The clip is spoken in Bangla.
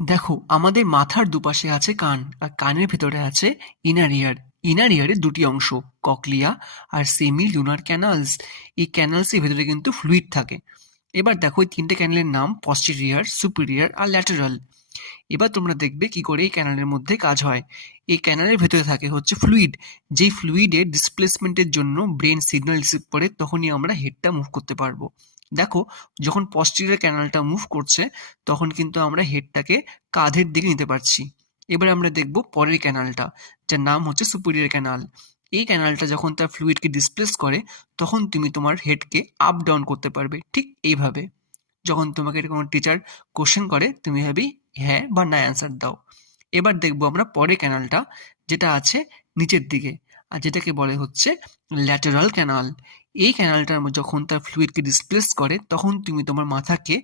দেখো, আমাদের মাথার দুপাশে আছে কান, আর কানের ভেতরে আছে ইনার ইয়ার ইনার ইয়ারের দুটি অংশ ককলিয়া আর সেমি লুনার ক্যানালস এই ক্যানালসের ভেতরে কিন্তু ফ্লুইড থাকে। এবার দেখো, এই তিনটে ক্যানেলের নাম পস্টেরিয়ার সুপিরিয়ার আর ল্যাটারাল এবার তোমরা দেখবে কি করে এই ক্যানালের মধ্যে কাজ হয়। এই ক্যানালের ভেতরে থাকে হচ্ছে ফ্লুইড যেই ফ্লুইডের ডিসপ্লেসমেন্টের জন্য ব্রেন সিগন্যাল রিসিভ করে, তখনই আমরা হেডটা মুভ করতে পারব। দেখো, যখন পস্টেরিয়ার ক্যানালটা মুভ করছে, তখন কিন্তু আমরা হেডটাকে কাঁধের দিকে নিতে পারছি। এবার আমরা দেখব পরের ক্যানালটা যার নাম হচ্ছে সুপিরিয়র ক্যানাল এই ক্যানালটা যখন তার ফ্লুইডকে ডিসপ্লেস করে, তখন তুমি তোমার হেডকে আপ ডাউন করতে পারবে, ঠিক এইভাবে। যখন তোমাকে কোনো টিচার কোশ্চেন করে, তুমি ভাবি হ্যাঁ বা না অ্যান্সার দাও। এবার দেখব আমরা পরের ক্যানালটা যেটা আছে নিচের দিকে। আর যেটাকে বলে হচ্ছে ল্যাটারাল ক্যানাল এই ক্যানালটার যখন তার ফ্লুইডকে ডিসপ্লেস করে, তখন তুমি তোমার মাথাকে